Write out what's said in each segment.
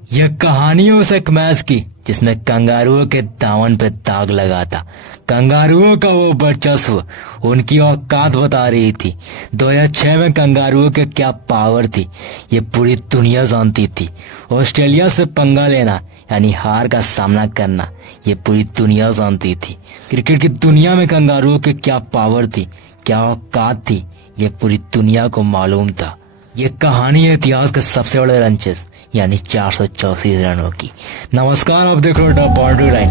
यह कहानी उस एक मैच की जिसमें कंगारुओं के दामन पे दाग लगा था। कंगारुओं का वो वर्चस्व उनकी औकात बता रही थी। 2006 में कंगारुओं के क्या पावर थी ये पूरी दुनिया जानती थी। ऑस्ट्रेलिया से पंगा लेना यानी हार का सामना करना ये पूरी दुनिया जानती थी। क्रिकेट की दुनिया में कंगारुओं के क्या पावर थी, क्या औकात थी, ये पूरी दुनिया को मालूम था। ये कहानी है इतिहास के सबसे बड़े रनचेस यानी 434 रनों की। नमस्कार, आप देख रहे हो the boundary line,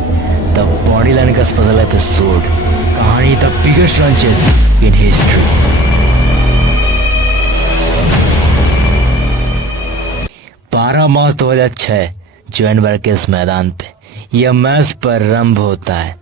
the boundary line का स्पेशल एपिसोड, कहानी the biggest run chase in history. 12 March 2006 Johannesburg के इस मैदान पे यह मैच प्रारंभ होता है।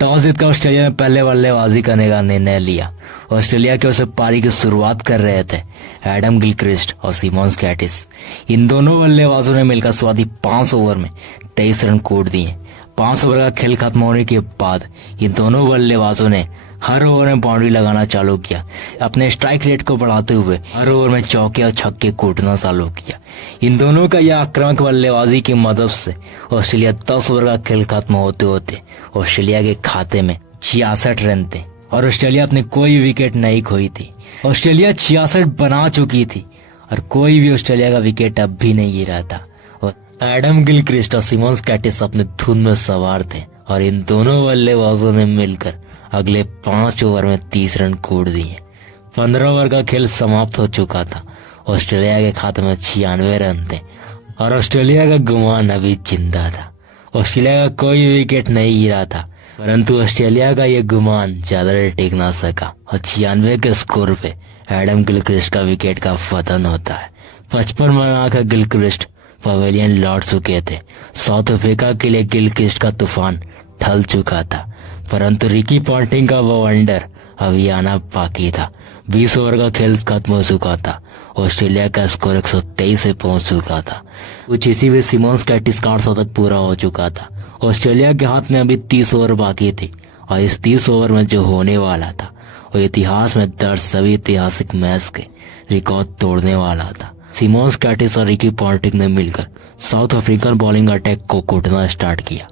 टॉस जीतकर ऑस्ट्रेलिया ने पहले बल्लेबाजी करने का निर्णय लिया। ऑस्ट्रेलिया की ओर से पारी की शुरुआत कर रहे थे एडम गिलक्रिस्ट और सिमोन कैटिस। इन दोनों बल्लेबाजों ने मिलकर शुरुआती 5 ओवर में 23 रन कूट दिए। 5 ओवर का खेल खत्म होने के बाद इन दोनों बल्लेबाजों ने हर ओवर में बाउंड्री लगाना चालू किया। अपने स्ट्राइक रेट को बढ़ाते हुए हर ओवर में चौके और छक्के कूटना चालू किया। इन दोनों का यह आक्रामक बल्लेबाजी की मदद से ऑस्ट्रेलिया 10 ओवर का खेल खत्म होते होते ऑस्ट्रेलिया के खाते में 66 रन थे और ऑस्ट्रेलिया अपने कोई विकेट नहीं खोई थी। ऑस्ट्रेलिया 66 बना चुकी थी और कोई भी ऑस्ट्रेलिया का विकेट अब भी नहीं गिरा था। और एडम गिलक्रिस्ट और सिमोन कैटिस अपने धुन में सवार थे और इन दोनों बल्लेबाजों ने मिलकर अगले 5 ओवर में 30 रन कूट दिए। 15 ओवर का खेल समाप्त हो चुका था। ऑस्ट्रेलिया के खाते में 96 रन थे और ऑस्ट्रेलिया का गुमान अभी जिंदा था। ऑस्ट्रेलिया का कोई विकेट नहीं गिरा था, परंतु ऑस्ट्रेलिया का ये गुमान ज्यादा देर टिक ना सका और 96 के स्कोर पे एडम गिलक्रिस्ट का विकेट का पतन होता है। 55 बनाकर गिलक्रिस्ट पवेलियन लौट चुके थे। साउथ अफ्रीका के लिए गिलक्रिस्ट का तूफान ढल चुका था, परंतु रिकी पॉन्टिंग का वो वंडर अभी आना बाकी था। 20 ओवर का खेल खत्म हो चुका था। ऑस्ट्रेलिया का स्कोर 123 से पहुंच चुका था। कुछ इसी में सिमोन कैटिस का 800 तक पूरा हो चुका था। ऑस्ट्रेलिया के हाथ में अभी 30 ओवर बाकी थे और इस 30 ओवर में जो होने वाला था वो इतिहास में दर्ज सभी ऐतिहासिक मैच के रिकॉर्ड तोड़ने वाला था। सिमोन कैटिस और रिकी पॉन्टिंग ने मिलकर साउथ अफ्रीकन बॉलिंग अटैक को कूटना स्टार्ट किया।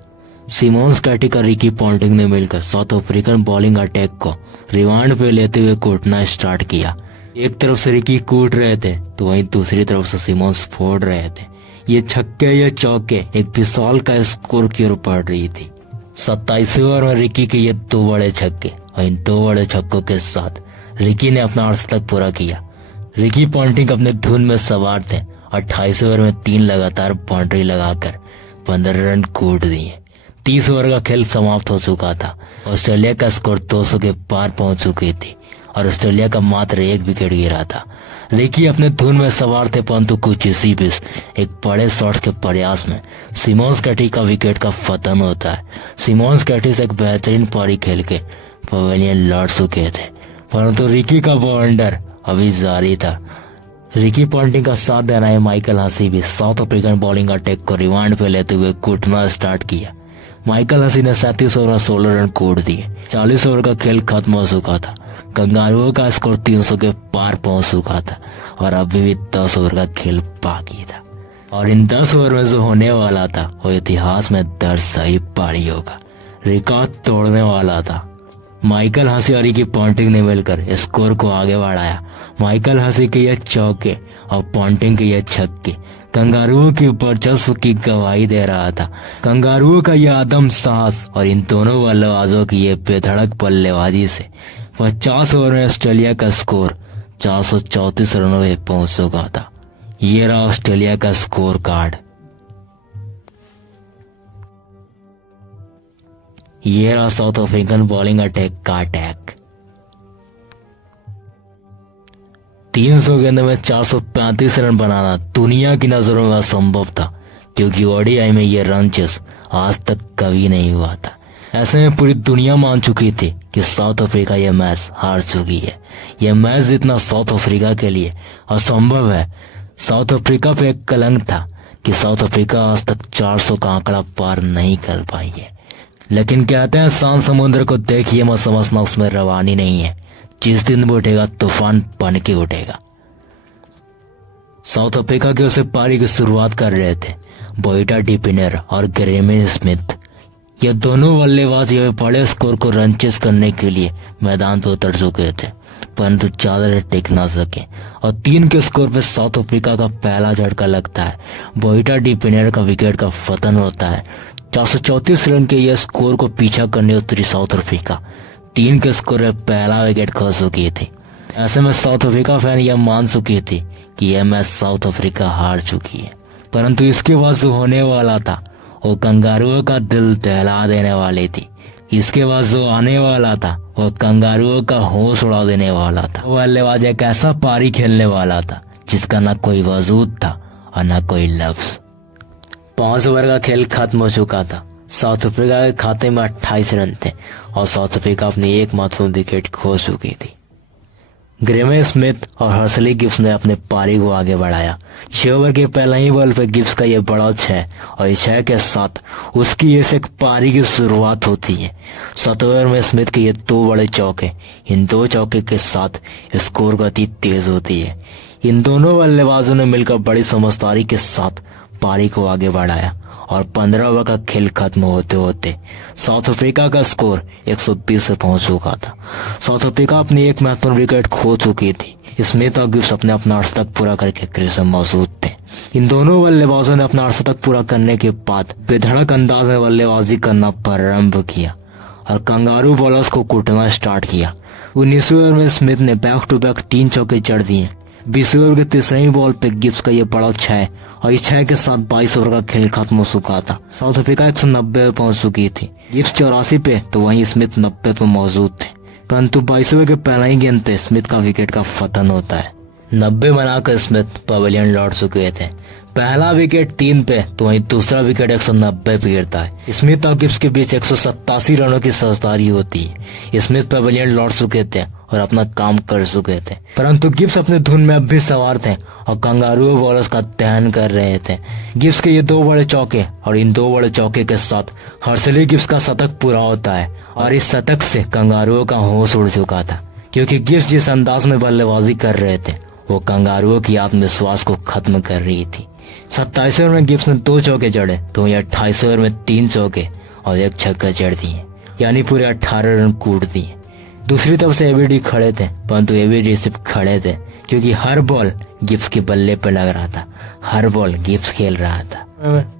सिमोन कैटिस और रिकी पॉन्टिंग ने मिलकर साउथ अफ्रीकन बॉलिंग अटैक को रिवांड पे लेते हुए कूटना स्टार्ट किया। एक तरफ से रिकी कूट रहे थे तो वहीं दूसरी तरफ से सिमोन फोड़ रहे थे। ये छक्के या चौके एक विशाल का स्कोर की ओर बढ़ रही थी। 27 ओवर में रिकी के ये 2 बड़े छक्के और इन 2 बड़े छक्कों के साथ रिकी ने अपना 8 तक पूरा किया। रिकी पॉन्टिंग अपने धुन में सवार थे। 28 ओवर में 3 लगातार बाउंड्री लगाकर 15 रन कूट दिए। 30 ओवर का खेल समाप्त हो चुका था। ऑस्ट्रेलिया का स्कोर 200 के पार पहुंच चुकी थी और ऑस्ट्रेलिया का मात्र 1 विकेट गिरा था। रिकी अपने धुन में सवार थे, परंतु कुछ इसी बीच एक बड़े शॉट के प्रयास में सिमोन कैटिस का विकेट का पतन होता है। सिमोन कैटिस एक बेहतरीन पारी खेल के पवेलियन लौट चुके थे, परंतु रिकी का वंडर अभी जारी था। रिकी पॉन्टिंग का साथ देना है माइकल हसी भी साउथ अफ्रीकन बॉलिंग अटैक को रिवांड पे लेते हुए कूटना स्टार्ट किया। माइकल हसी ने 37 ओवर में 16 रन कूट दिए। 40 ओवर का खेल खत्म हो चुका था। कंगारुओं का स्कोर 300 के पार पहुंच चुका था और अभी भी 10 ओवर का खेल बाकी था और इन 10 ओवर में जो होने वाला था वो इतिहास में दर्ज सही पारी होगा, रिकॉर्ड तोड़ने वाला था। माइकल हसी और रिकी पॉन्टिंग ने मिलकर स्कोर को आगे बढ़ाया। माइकल हसी के ये चौके और पॉन्टिंग के ये छक्के कंगारुओं की वर्चस्व की गवाही दे रहा था। कंगारुओं का यह आदम साहस और इन दोनों बल्लेबाजों की ये बेधड़क बल्लेबाजी से 50 ओवर में ऑस्ट्रेलिया का स्कोर 434 रनों पे पहुंच चुका था। ये रहा ऑस्ट्रेलिया का स्कोर कार्ड। ये रहा साउथ अफ्रीकन बॉलिंग अटैक का अटैक। 300 गेंद में 435 रन बनाना दुनिया की नजरों में असंभव था, क्योंकि ओडीआई में ये रन चेस आज तक कभी नहीं हुआ था। ऐसे में पूरी दुनिया मान चुकी थी कि साउथ अफ्रीका ये मैच हार चुकी है। यह मैच जीतना साउथ अफ्रीका के लिए असंभव है। साउथ अफ्रीका पे एक कलंक था कि साउथ अफ्रीका आज तक 400 का आंकड़ा पार नहीं कर पाई है। लेकिन कहते हैं शांत समुद्र को देखिए मत समझना उसमें रवानी नहीं है। जिस दिन भी उठेगा तूफान बन के उठेगा। साउथ अफ्रीका की ओर से पारी की शुरुआत कर रहे थे बोइटा डिपिनर और ग्रेमी स्मिथ। ये दोनों बल्लेबाज ये बड़े स्कोर को रनचेस करने के लिए मैदान पर उतर चुके थे, परंतु ज्यादा देर टिक ना सके और 3 के स्कोर पे साउथ अफ्रीका का पहला झटका लगता है। बोइटा डिपिनर का विकेट का पतन होता है। 434 रन के ये स्कोर को पीछा करने उतरी साउथ अफ्रीका। 3 के स्कोर में पहला विकेट खो चुकी थी। ऐसे में साउथ अफ्रीका फैन यह मान चुकी थी कि यह मैच साउथ अफ्रीका हार चुकी है, परंतु इसके बाद जो होने वाला था वो कंगारुओं का दिल दहला देने वाली थी। इसके बाद जो आने वाला था वो कंगारुओं का होश उड़ा देने वाला था। वो बल्लेबाज एक ऐसा पारी खेलने वाला था जिसका ना कोई वजूद था और ना कोई लफ्ज। 5 ओवर का खेल खत्म हो चुका था। साउथ अफ्रीका के खाते में 28 रन थे और साउथ अफ्रीका अपनी एकमात्र विकेट खो चुकी थी। ग्रेमी स्मिथ और हर्सली गिब्स ने अपने पारी को आगे बढ़ाया। 6 ओवर के पहले ही बॉल पे गिब्स का ये बड़ा 6 और इस 6 के साथ उसकी इस एक पारी की शुरुआत होती है। 7 ओवर में स्मिथ के ये 2 बड़े चौके, इन 2 चौके के साथ स्कोर गति तेज होती है। इन दोनों बल्लेबाजों ने मिलकर बड़ी समझदारी के साथ पारी को आगे बढ़ाया और 15 ओवर का खेल खत्म होते होते साउथ अफ्रीका का स्कोर 120 पे पहुंच चुका था। साउथ अफ्रीका अपनी एक महत्वपूर्ण विकेट खो चुकी थी। स्मिथ और गिब्स अपने अपना अर्धशतक पूरा करके क्रीज में मौजूद थे। इन दोनों बल्लेबाजों ने अपना अर्धशतक पूरा करने के बाद बेधड़क अंदाज में बल्लेबाजी करना प्रारंभ किया और कंगारू बॉलर्स को कूटना स्टार्ट किया। 19वें ओवर में स्मिथ ने बैक टू बैक 3 चौके जड़ दिए। 20 ओवर के तीसरे बॉल पे गिब्स का ये बड़ा 6 और इस 6 के साथ 22 ओवर का खेल खत्म हो चुका था। साउथ अफ्रीका 190 पे पहुंच चुकी थी। गिब्स 84 पे तो वहीं स्मिथ 90 पे मौजूद थे, परंतु 22 ओवर के पहला ही गेंद पे स्मिथ का विकेट का पतन होता है। 90 बनाकर स्मिथ पवेलियन लौट चुके थे। पहला विकेट 3 पे तो वहीं दूसरा विकेट 190 पे गिरता है। स्मिथ और गिब्स के बीच 187 रनों की साझेदारी होती है। स्मिथ पवेलियन लौट चुके थे और अपना काम कर चुके थे, परंतु गिब्स अपने धुन में अब भी सवार थे और कंगारू बॉलर्स का दहन कर रहे थे। गिब्स के ये 2 बड़े चौके और इन 2 बड़े चौके के साथ हर्सली गिब्स का शतक पूरा होता है और इस शतक से कंगारुओं का होश उड़ चुका था, क्योंकि गिब्स जिस अंदाज में बल्लेबाजी कर रहे थे वो कंगारुओं की आत्मविश्वास को खत्म कर रही थी। 27 ओवर में गिब्स ने 2 चौके जड़े तो ये 28 ओवर में 3 चौके और 1 छक्का जड़ दिए, यानी पूरे 18 रन कूट दिए। दूसरी तरफ से एबीडी खड़े थे, परंतु एबीडी सिर्फ खड़े थे क्योंकि हर बॉल गिब्स के बल्ले पे लग रहा था, हर बॉल गिब्स खेल रहा था।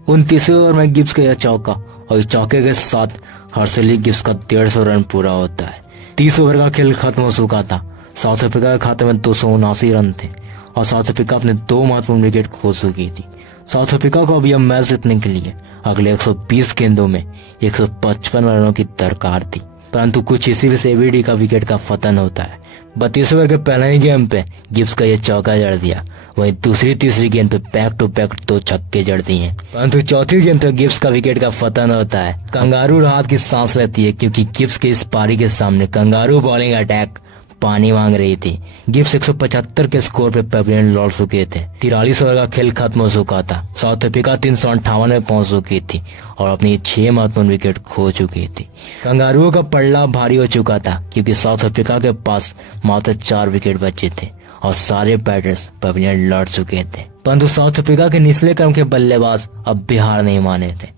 29वें ओवर में गिब्स का यह चौका और इस चौके के साथ हर्सली गिब्स का 150 रन पूरा होता है। 30 ओवर का खेल खत्म हो चुका था। साउथ अफ्रीका के खाते में 279 रन थे और साउथ अफ्रीका अपने 2 महत्वपूर्ण विकेट खो चुकी थी। साउथ अफ्रीका को अब यह मैच जीतने के लिए अगले 120 गेंदों में 155 रनों की दरकार थी, परंतु कुछ इसी वजह से एबीडी का विकेट का पतन होता है। 32 ओवर के पहले ही गेंद पे गिब्स का ये चौका जड़ दिया, वहीं दूसरी तीसरी गेंद पे बैक टू बैक 2 छक्के जड़ दिए, परंतु चौथी गेंद पे गिब्स का विकेट का पतन होता है। कंगारू राहत की सांस लेती है क्योंकि गिब्स के इस पारी के सामने कंगारू बॉलिंग अटैक पानी मांग रही थी। गिब्स 175 के स्कोर पे पवेलियन लौट चुके थे। 43 ओवर का खेल खत्म हो चुका था। साउथ अफ्रीका 358 में पहुंच चुकी थी और अपनी 6 महत्वपूर्ण विकेट खो चुकी थी। कंगारुओं का पलड़ा भारी हो चुका था क्योंकि साउथ अफ्रीका के पास मात्र 4 विकेट बचे थे और सारे बैटर्स पवेलियन लौट चुके थे, परंतु साउथ अफ्रीका के निचले क्रम के बल्लेबाज अब भी हार नहीं माने थे।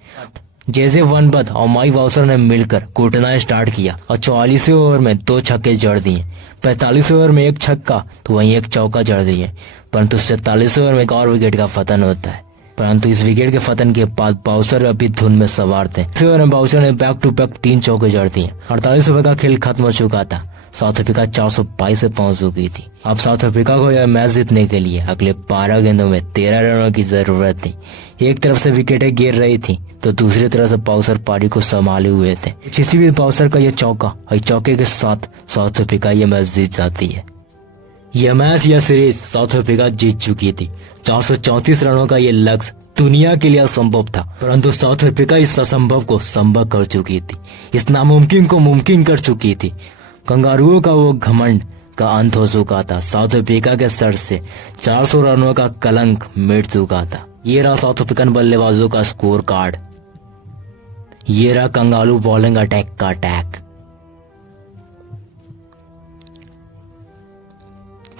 जेजे वनबथ और माइक वाउसर ने मिलकर कूटना स्टार्ट किया और 44वें ओवर में 2 छक्के जड़ दिए। 45 ओवर में 1 छक्का तो वहीं 1 चौका जड़ दिए, परंतु 47 ओवर में एक और विकेट का पतन होता है, परंतु इस विकेट के पतन के बाद बाउसर अभी धुन में सवार थे। इस ओवर में बाउसर ने बैक टू बैक 3 चौके जड़ दिए। 48 ओवर का खेल खत्म हो चुका था। साउथ अफ्रीका 422 पे पहुंच चुकी थी। अब साउथ अफ्रीका को यह मैच जीतने के लिए अगले 12 गेंदों में 13 रनों की जरूरत थी। एक तरफ से विकेटें गिर रही थी तो दूसरी तरफ से बाउसर पारी को संभाले हुए थे। किसी भी बाउसर का यह चौका और चौके के साथ साउथ अफ्रीका यह मैच जीत जाती है। यह मैच या सीरीज साउथ अफ्रीका जीत चुकी थी। 434 रनों का यह लक्ष्य दुनिया के लिए असंभव था, परंतु साउथ अफ्रीका इस असंभव को संभव कर चुकी थी, इस नामुमकिन को मुमकिन कर चुकी थी। कंगारुओं का वो घमंड का अंत हो चुका था। साउथ अफ्रीका के सर से 400 रनों का कलंक मिट चुका था। ये रहा साउथ अफ्रीकन बल्लेबाजों का स्कोर कार्ड, ये रहा कंगारू बॉलिंग अटैक का अटैक।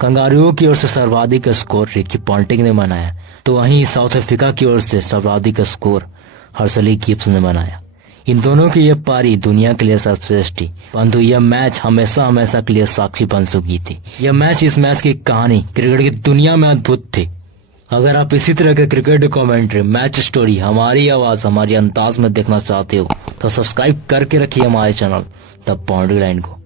कंगारुओं की ओर से सर्वाधिक स्कोर रिकी पॉन्टिंग ने बनाया तो वहीं साउथ अफ्रीका की ओर से सर्वाधिक स्कोर हर्षली गिब्स ने बनाया। इन दोनों की यह पारी दुनिया के लिए सर्वश्रेष्ठ थी, परंतु यह मैच हमेशा हमेशा के लिए साक्षी बन चुकी थी। यह मैच, इस मैच की कहानी क्रिकेट की दुनिया में अद्भुत थी। अगर आप इसी तरह के क्रिकेट कमेंट्री, मैच स्टोरी हमारी आवाज, हमारी अंदाज में देखना चाहते हो तो सब्सक्राइब करके रखिए हमारे चैनल द बाउंड्री लाइन को।